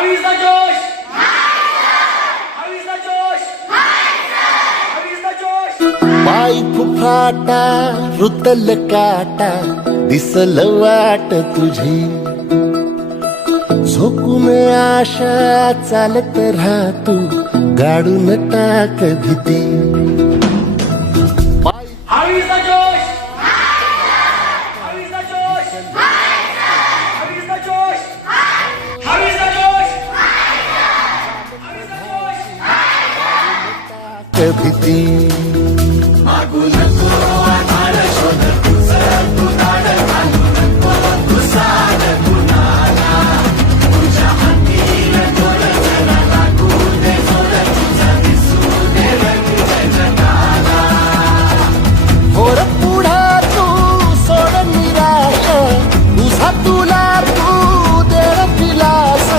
हवीचा जोश, हवीचा जोश, हवीचा जोश. पाय फुफाटा रुतल काटा दिसल वाट तुझी झोकून आशा चालत राहतू गाडून टाक भीती हवीचा जोश, हवीचा जोश, हवीचा जोश, हवीचा जोश, हवीचा जोश. भीती